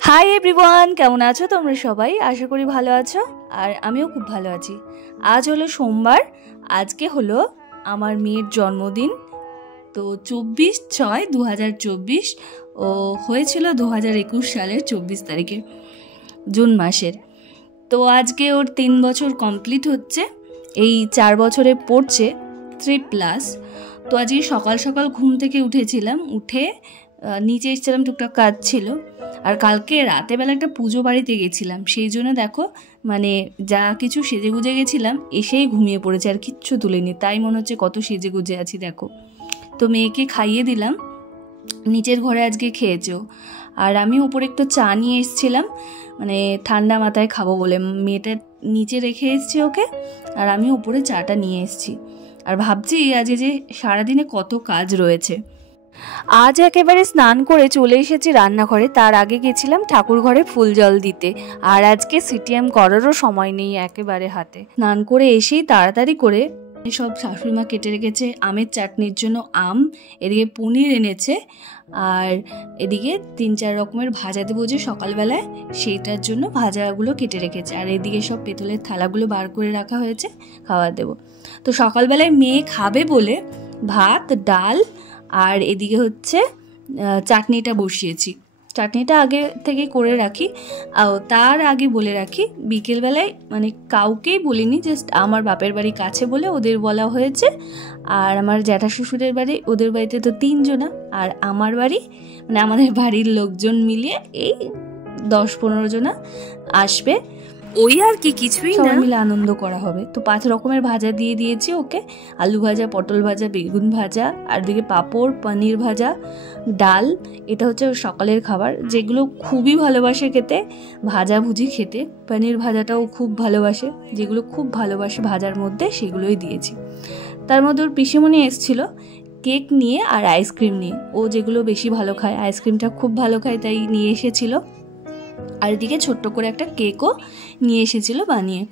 Hi everyone, কেমন আছো তোমরা সবাই? আশা করি ভালো আছো, আর আমিও খুব ভালো আছি। আজ হলো সোমবার, আজকে হলো আমার মেয়ের জন্মদিন। তো 24/6/2024 ও হয়েছিল 2021 সালের 24 তারিখে, জুন মাসের। তো আজকে ওর 3 বছর কমপ্লিট হচ্ছে, এই 4 বছরে পড়ছে 3+। তো আজকে সকাল সকাল ঘুম থেকে উঠেছিলাম, উঠে নিচে এসেছিলাম, টুকটাক কাজ ছিল। আর কালকে রাতেবেলা একটা পুজো বাড়িতে গেছিলাম, সেই জন্য দেখো মানে যা কিছু সেজে গুজে গেছিলাম, এসেই ঘুমিয়ে পড়েছে, আর কিচ্ছু তুলিনি। তাই মনে হচ্ছে কত সেজে গুজে আছি দেখো। তো মেয়েকে খাইয়ে দিলাম, নিচের ঘরে আজকে খেয়েছেও। আর আমি উপরে একটু চা নিয়ে এসেছিলাম, মানে ঠান্ডা মাথায় খাবো বলে। মেয়েটা নিচে রেখে এসেছি ওকে, আর আমি উপরে চাটা নিয়ে এসেছি। আর ভাবছি আজকে যে সারাদিনে কত কাজ রয়েছে। আজ একেবারে স্নান করে চলে এসেছি রান্নাঘরে, তার আগে গেছিলাম ঠাকুর ঘরে ফুল জল দিতে। আর আজকে সিটিএম করারও সময় নেই একেবারে হাতে। স্নান করে এসেই তাড়াতাড়ি করে সব শাশুড়িমা কেটে রেখেছে আমের চাটনির জন্য আম, এদিকে পনির এনেছে, আর এদিকে 3-4 রকমের ভাজা দেবো যে সকালবেলায়, সেইটার জন্য ভাজাগুলো কেটে রেখেছে। আর এদিকে সব পেতলের থালাগুলো বার করে রাখা হয়েছে, খাবার দেবো। তো সকালবেলায় মেয়ে খাবে বলে ভাত, ডাল, আর এদিকে হচ্ছে চাটনিটা বসিয়েছি। চাটনিটা আগে থেকে করে রাখি, তার আগে বলে রাখি বিকেলবেলায় মানে কাউকেই বলিনি, জাস্ট আমার বাপের বাড়ি কাছে বলে ওদের বলা হয়েছে। আর আমার জ্যাঠা শ্বশুরের বাড়ি, ওদের বাড়িতে তো 3 জনা, আর আমার বাড়ি মানে আমাদের বাড়ির লোকজন মিলিয়ে এই 10-15 জনা আসবে। ওই আর কি, কিছুই না, মিলে আনন্দ করা হবে। তো 5 রকমের ভাজা দিয়ে দিয়েছি ওকে, আলু ভাজা, পটল ভাজা, বেগুন ভাজা, আর দিকে পাঁপড়, পনির ভাজা, ডাল। এটা হচ্ছে সকালের খাবার, যেগুলো খুবই ভালোবাসে খেতে, ভাজাভুজি খেতে। পনির ভাজাটাও খুব ভালোবাসে, যেগুলো খুব ভালোবাসে ভাজার মধ্যে সেগুলোই দিয়েছি। তার মধ্যে ওর পিসিমণি এসেছিল কেক নিয়ে আর আইসক্রিম নিয়ে, ও যেগুলো বেশি ভালো খায়, আইসক্রিমটা খুব ভালো খায় তাই নিয়ে এসেছিল। আর এদিকে ছোট্ট করে একটা কেকও নিয়ে এসেছিল বানিয়ে।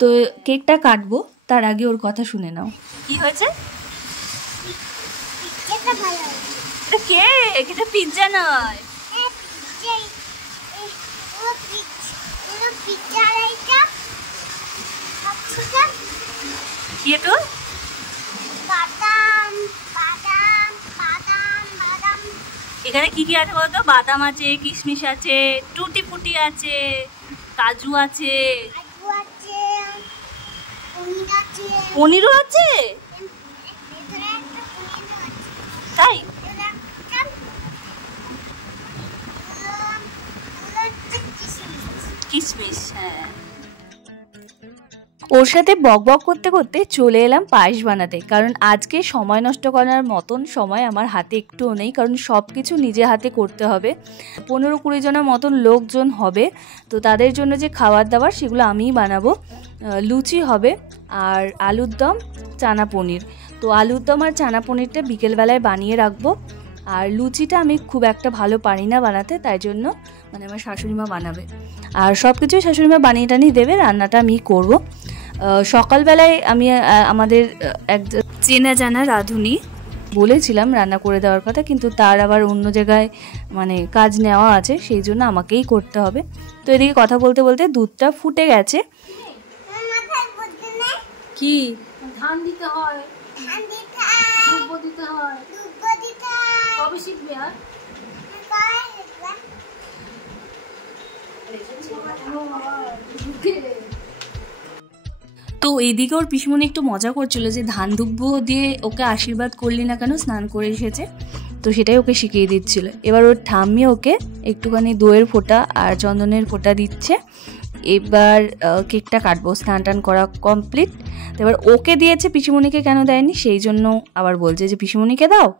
তো কেকটা কাটবো, তার আগে ওর কথা শুনে নাও। কি হয়েছে? কেক, এটা পিৎজা নয়। কি এটা? এখানে কি কি আছে বলতো? বাদাম আছে, কিশমিশ আছে, টুটি ফুটি আছে, কাজু আছে, পনিরও আছে। তাই? কিশমিশ, হ্যাঁ। ওর সাথে বক বক করতে করতে চলে এলাম পায়েস বানাতে, কারণ আজকে সময় নষ্ট করার মতন সময় আমার হাতে একটুও নেই, কারণ সব কিছু নিজে হাতে করতে হবে। 15-20 জনের মতন লোকজন হবে, তো তাদের জন্য যে খাবার দাবার সেগুলো আমিই বানাবো। লুচি হবে, আর আলুর দম, চানা পনির। তো আলুর দম আর চানা পনিরটা বিকেলবেলায় বানিয়ে রাখবো। আর লুচিটা আমি খুব একটা ভালো পারি না বানাতে, তাই জন্য মানে আমার শাশুড়িমা বানাবে। আর সব কিছুই শাশুড়িমা বানিয়ে টানিয়ে দেবে, রান্নাটা আমি করবো। সকালবেলায় আমি আমাদের এক চেনা জানা রাঁধুনি বলেছিলাম রান্না করে দেওয়ার কথা, কিন্তু তার আবার অন্য জায়গায় মানে কাজ নেওয়া আছে, সেই জন্য আমাকেই করতে হবে। তো এদিকে কথা বলতে বলতে দুধটা ফুটে গেছে। কি ধান দিতে হয়, দুধ দিতে হয়, কবে শিখবে? আর তো এইদিকে ওর পিসমণি একটু মজা করছিল যে ধান দুব্বো দিয়ে ওকে আশীর্বাদ করলি না কেন, স্নান করে এসেছে, তো সেটাই ওকে শিখিয়ে দিচ্ছিল। এবার ওর ঠাম্মি ওকে একটুখানি দইয়ের ফোঁটা আর চন্দনের ফোঁটা দিচ্ছে। এবার কেকটা কাটবো, স্নান টান করা কমপ্লিট। এবার ওকে দিয়েছে, পিসমণিকে কেন দেয়নি, সেই জন্য আবার বলছে যে পিসমণিকে দাও।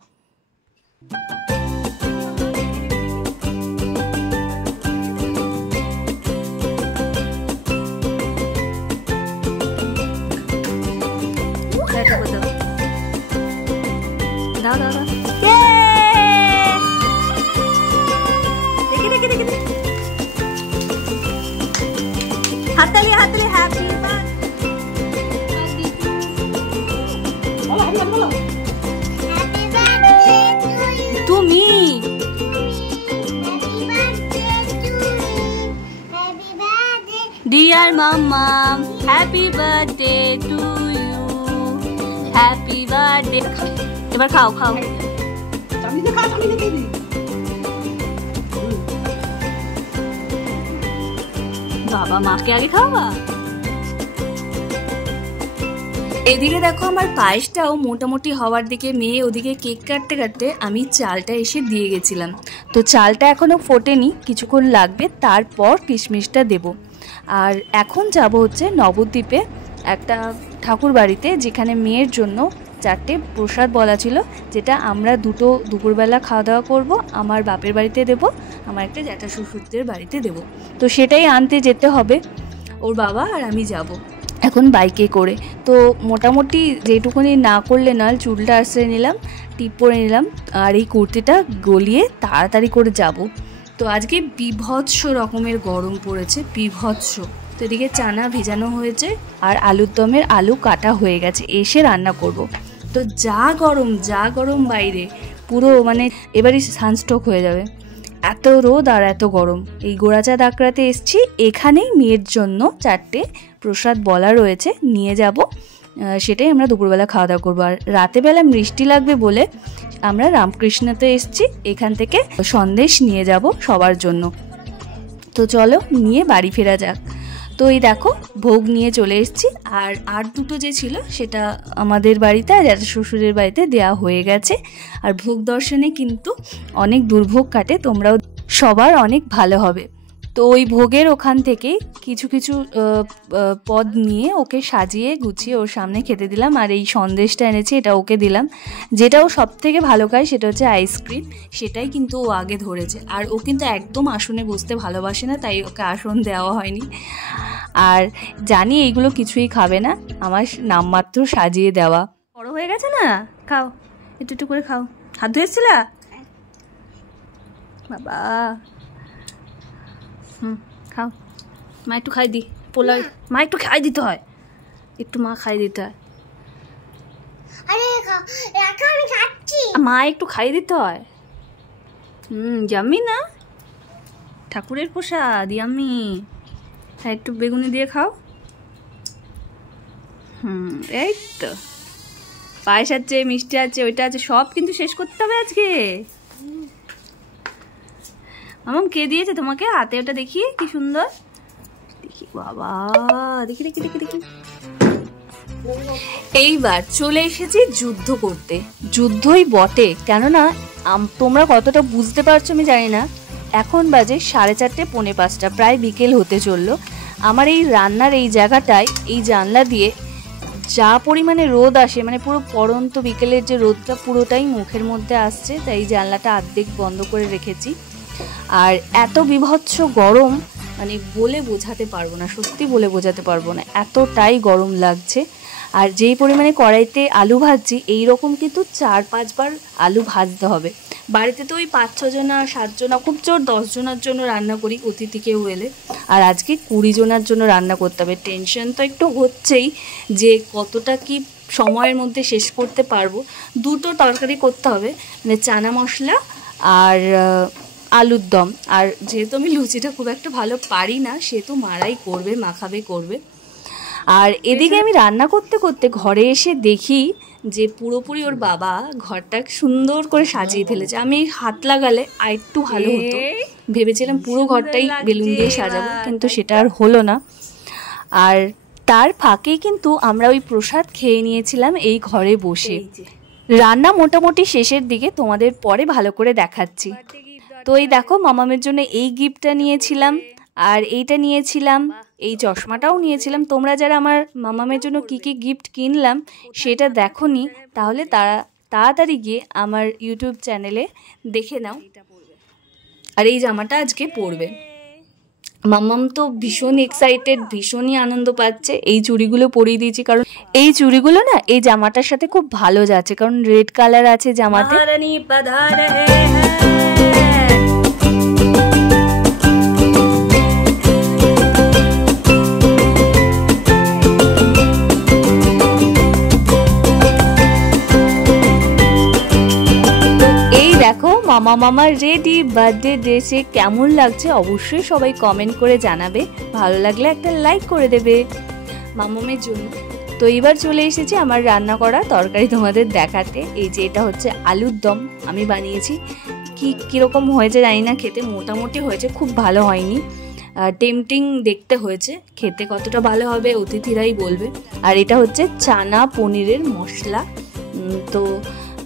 হাততালি হাততালি, হ্যাপি বার্থডে। ডিয়ার মাম্মাম, happy birthday to you, happy birthday. এবার খাও খাও। বাবা মাকে আগে খাওয়া। এদিকে দেখো আমার পায়েসটাও মোটামুটি হওয়ার দিকে, মেয়ে ওদিকে কেক কাটতে কাটতে আমি চালটা এসে দিয়ে গেছিলাম। তো চালটা এখনও ফোটেনি, কিছুক্ষণ লাগবে, তারপর কিশমিশটা দেব। আর এখন যাব হচ্ছে নবদ্বীপে একটা ঠাকুর বাড়িতে, যেখানে মেয়ের জন্য 4টে প্রসাদ বলা ছিল, যেটা আমরা দুপুরবেলা খাওয়া দাওয়া করব, আমার বাপের বাড়িতে দেব, আমার একটা জ্যাঠা শ্বশুরদের বাড়িতে দেব। তো সেটাই আনতে যেতে হবে, ওর বাবা আর আমি যাব এখন বাইকে করে। তো মোটামুটি যেটুকুনি না করলে নয়, চুলটা আশ্রয় নিলাম, টিপ পরে নিলাম, আর এই কুর্তিটা গলিয়ে তাড়াতাড়ি করে যাব। তো আজকে বিভৎস রকমের গরম পড়েছে, বিভৎস। তো এদিকে চানা ভিজানো হয়েছে আর আলুর দমের আলু কাটা হয়ে গেছে, এসে রান্না করব। তো যা গরম বাইরে, পুরো মানে এবারই সানস্ট্রোক হয়ে যাবে, এত রোদ আর এত গরম। এই গোড়াচাঁদ আকড়াতে এসছি, এখানেই মেয়ের জন্য 4টে প্রসাদ বলা রয়েছে, নিয়ে যাব, সেটাই আমরা দুপুরবেলা খাওয়া দাওয়া করবো। আর রাতেবেলা মিষ্টি লাগবে বলে আমরা রামকৃষ্ণতে এসছি, এখান থেকে সন্দেশ নিয়ে যাব সবার জন্য। তো চলো নিয়ে বাড়ি ফেরা যাক। তো এই দেখো ভোগ নিয়ে চলে এসেছি, আর দুটো যে ছিল সেটা আমাদের বাড়িতে আর জ্যাঠা শ্বশুরের বাড়িতে দেওয়া হয়ে গেছে। আর ভোগ দর্শনে কিন্তু অনেক দুর্ভোগ কাটে, তোমরাও সবার অনেক ভালো হবে। তো ওই ভোগের ওখান থেকে কিছু কিছু পদ নিয়ে ওকে সাজিয়ে গুছিয়ে ওর সামনে খেতে দিলাম। আর এই সন্দেশটা এনেছি, এটা ওকে দিলাম। যেটাও সব থেকে ভালো খায় সেটা হচ্ছে আইসক্রিম, সেটাই কিন্তু ও আগে ধরেছে। আর ও কিন্তু একদম আসনে বসতে ভালোবাসে না, তাই ওকে আসন দেওয়া হয়নি। আর জানি এইগুলো কিছুই খাবে না, আমার নামমাত্র সাজিয়ে দেওয়া। বড় হয়ে গেছে না, খাও একটু একটু করে খাও। হাত ধুয়েছিলা বাবা? খাও, মা একটু খাই দি, পোলা মা একটু খাই দিতে হয়, একটু মা খাই দিতে হয়, মা একটু খাই দিতে হয়। জামি না, ঠাকুরের প্রসাদ ইয়াম্মি। হ্যাঁ একটু বেগুনি দিয়ে খাও। এই তো পায়েস আছে, মিষ্টি আছে, ওইটা আছে, সব কিন্তু শেষ করতে হবে আজকে। মামাম কে দিয়েছে তোমাকে হাতে? ওটা দেখি কি সুন্দর, দেখি বাবা, দেখি দেখি দেখি দেখি। এইবার চলে এসেছি যুদ্ধ করতে, যুদ্ধই বটে, কেননা তোমরা কতটা বুঝতে পারছো আমি জানি না। এখন বাজে 4:30 পৌনে 5টা, প্রায় বিকেল হতে চললো। আমার এই রান্নার এই জায়গাটায় এই জানলা দিয়ে যা পরিমাণে রোদ আসে, মানে পুরো পড়ন্ত বিকেলের যে রোদটা পুরোটাই মুখের মধ্যে আসছে, তাই এই জানলাটা অর্ধেক বন্ধ করে রেখেছি। আর এত বিভৎস গরম, মানে বলে বোঝাতে পারবো না, সত্যি বলে বোঝাতে পারবো না, এতটাই গরম লাগছে। আর যেই পরিমাণে কড়াইতে আলু ভাজছি, এইরকম কিন্তু 4-5 বার আলু ভাজতে হবে। বাড়িতে তো ওই 5-6 জনা 7 জনা, খুব জোর 10 জনের জন্য রান্না করি অতিথি কেউ এলে, আর আজকে 20 জনের জন্য রান্না করতে হবে। টেনশন তো একটু হচ্ছেই যে কতটা কি সময়ের মধ্যে শেষ করতে পারবো। দুটো তরকারি করতে হবে, মানে চানা মশলা আর আলুর দম। আর যেহেতু আমি লুচিটা খুব একটা ভালো পারি না, সেহেতু মারাই করবে, মাখাবে করবে। আর এদিকে আমি রান্না করতে করতে ঘরে এসে দেখি যে পুরোপুরি ওর বাবা ঘরটা সুন্দর করে সাজিয়ে ফেলেছে। আমি হাত লাগালে আর একটু ভালো হতো, ভেবেছিলাম পুরো ঘরটাই বেলুন দিয়ে সাজাবো, কিন্তু সেটা আর হলো না। আর তার ফাঁকেই কিন্তু আমরা ওই প্রসাদ খেয়ে নিয়েছিলাম এই ঘরে বসে। রান্না মোটামুটি শেষের দিকে, তোমাদের পরে ভালো করে দেখাচ্ছি। তো এই দেখো মামামের জন্য এই গিফটটা নিয়েছিলাম, আর এইটা নিয়েছিলাম, এই চশমাটাও নিয়েছিলাম। তোমরা যারা আমার মামামের জন্য কি কি গিফট কিনলাম সেটা দেখোনি, তাহলে তাড়াতাড়ি গিয়ে আমার ইউটিউব চ্যানেলে দেখে নাও। আর এই জামাটা আজকে পরবে। মাম্মাম তো ভীষণ এক্সাইটেড, ভীষণই আনন্দ পাচ্ছে। এই চুড়িগুলো পরিয়ে দিয়েছি, কারণ এই চুড়িগুলো না এই জামাটার সাথে খুব ভালো যাচ্ছে, কারণ রেড কালার আছে জামাতে। মামা রেডি বার্থডে ড্রেসে। কেমন লাগছে অবশ্যই সবাই কমেন্ট করে জানাবে, ভালো লাগলে একটা লাইক করে দেবে মামামের জন্য। তো এবার চলে এসেছি আমার রান্না করা তরকারি তোমাদের দেখাতে। এই যে এটা হচ্ছে আলুর দম আমি বানিয়েছি। কীরকম হয়েছে জানি না, খেতে মোটামুটি হয়েছে, খুব ভালো হয়নি। টেম্পটিং দেখতে হয়েছে, খেতে কতটা ভালো হবে অতিথিরাই বলবে। আর এটা হচ্ছে চানা পনিরের মশলা। তো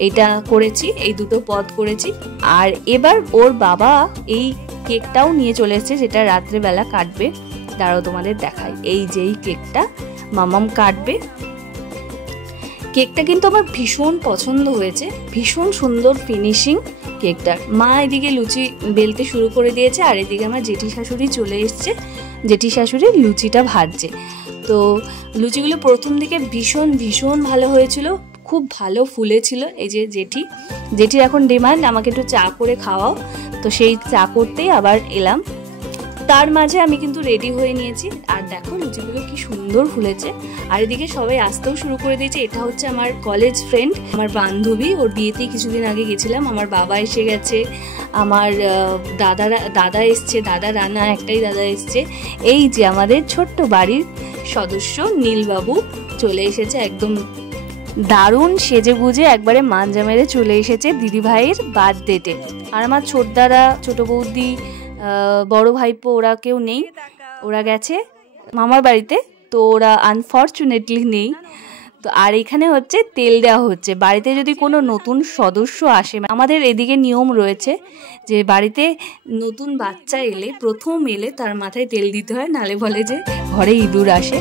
এটা করেছি, এই দুটো পদ করেছি। আর এবার ওর বাবা এই কেকটাও নিয়ে চলে এসেছে, যেটা রাত্রেবেলা কাটবে। দাঁড়াও তোমাদের দেখাই। এই যে এই কেকটা মামাম কাটবে। কেকটা কিন্তু আমার ভীষণ পছন্দ হয়েছে, ভীষণ সুন্দর ফিনিশিং কেকটার। মা এদিকে লুচি বেলতে শুরু করে দিয়েছে, আর এদিকে আমার জেঠি শাশুড়ি চলে এসছে। জেঠি শাশুড়ি লুচিটা ভাজছে। তো লুচিগুলো প্রথম দিকে ভীষণ ভীষণ ভালো হয়েছিল, খুব ভালো ফুলেছিল। এই যে জেঠির এখন ডিমান্ড আমাকে একটু চা করে খাওয়াও, তো সেই চা করতেই আবার এলাম। তার মাঝে আমি কিন্তু রেডি হয়ে নিয়েছি। আর দেখো লুচিগুলো কি সুন্দর ফুলেছে। আর এদিকে সবাই আসতেও শুরু করে দিয়েছে। এটা হচ্ছে আমার কলেজ ফ্রেন্ড, আমার বান্ধবী, ওর বিয়েতেই কিছুদিন আগে গেছিলাম। আমার বাবা এসে গেছে, আমার দাদা এসছে, দাদা রানা একটাই দাদা এসছে। এই যে আমাদের ছোট্ট বাড়ির সদস্য নীলবাবু চলে এসেছে, একদম দারুণ সেজে গুজে একবারে মাঞ্জা মেরে চলে এসেছে দিদিভাইয়ের বার্থডেতে। আর আমার ছোটদারা, ছোট বৌদি, বড় ভাইপো ওরা কেউ নেই, ওরা গেছে মামার বাড়িতে। তো ওরা আনফর্চুনেটলি নেই। তো আর এখানে হচ্ছে তেল দেওয়া হচ্ছে। বাড়িতে যদি কোনো নতুন সদস্য আসে, আমাদের এদিকে নিয়ম রয়েছে যে বাড়িতে নতুন বাচ্চা এলে, প্রথম এলে তার মাথায় তেল দিতে হয়, নালে বলে যে ঘরে ইঁদুর আসে।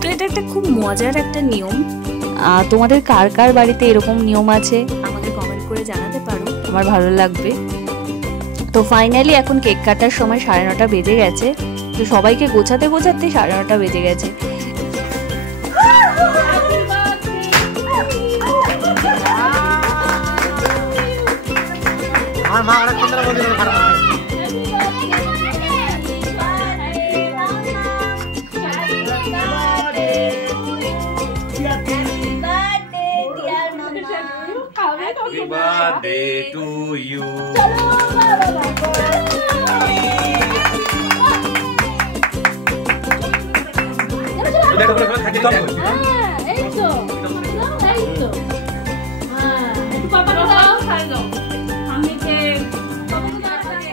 তো এটা একটা খুব মজার একটা নিয়ম। তোমাদের কার কার বাড়িতে এরকম নিয়ম আছে আমাকে কমেন্ট করে জানাতে পারো, আমার ভালো লাগবে। তো ফাইনালি এখন কেক কাটার সময় 9:30 বেজে গেছে। তো সবাইকে গোছাতে গোছাতে 9:30 বেজে গেছে। Happy birthday to you.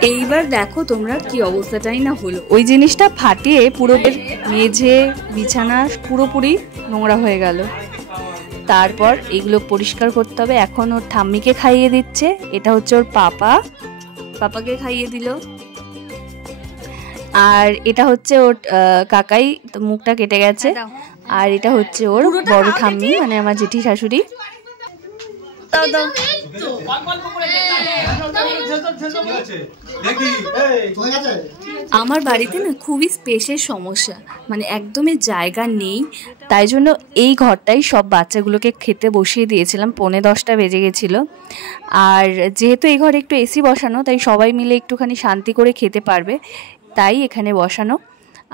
এইবার দেখো তোমরা কি অবস্থাটাই না হলো। ওই জিনিসটা ফাটিয়ে পুরো মেঝে বিছানা পুরোপুরি নোংরা হয়ে গেল। তারপর এগুলো পরিষ্কার করতে হবে। এখন ওর ঠাম্মিকে খাইয়ে দিচ্ছে। এটা হচ্ছে ওর পাপাকে খাইয়ে দিল। আর এটা হচ্ছে ওর কাকাই, তো মুখটা কেটে গেছে। আর এটা হচ্ছে ওর বড় ঠাম্মি, মানে আমার জেঠি শাশুড়ি। আমার বাড়িতে না খুবই স্পেসের সমস্যা, মানে একদমই জায়গা নেই। তাই জন্য এই ঘরটাই সব বাচ্চাগুলোকে খেতে বসিয়ে দিয়েছিলাম। 9:45 বেজে গেছিলো। আর যেহেতু এই ঘরে একটু এসি বসানো, তাই সবাই মিলে একটুখানি শান্তি করে খেতে পারবে, তাই এখানে বসানো।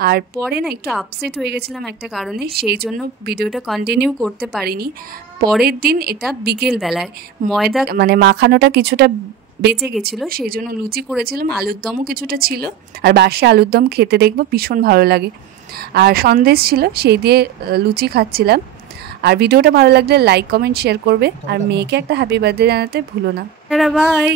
আর পরে না একটু আপসেট হয়ে গেছিলাম একটা কারণে, সেই জন্য ভিডিওটা কন্টিনিউ করতে পারিনি। পরের দিন এটা বিকেল বেলায় ময়দা মানে মাখানোটা কিছুটা বেঁচে গেছিলো, সেই জন্য লুচি করেছিলাম, আলুর দমও কিছুটা ছিল। আর বাসি আলুর দম খেতে দেখবো ভীষণ ভালো লাগে। আর সন্দেশ ছিল, সেই দিয়ে লুচি খাচ্ছিলাম। আর ভিডিওটা ভালো লাগলে লাইক কমেন্ট শেয়ার করবে। আর মেয়েকে একটা হ্যাপি বার্থডে জানাতে ভুলো না। বাই।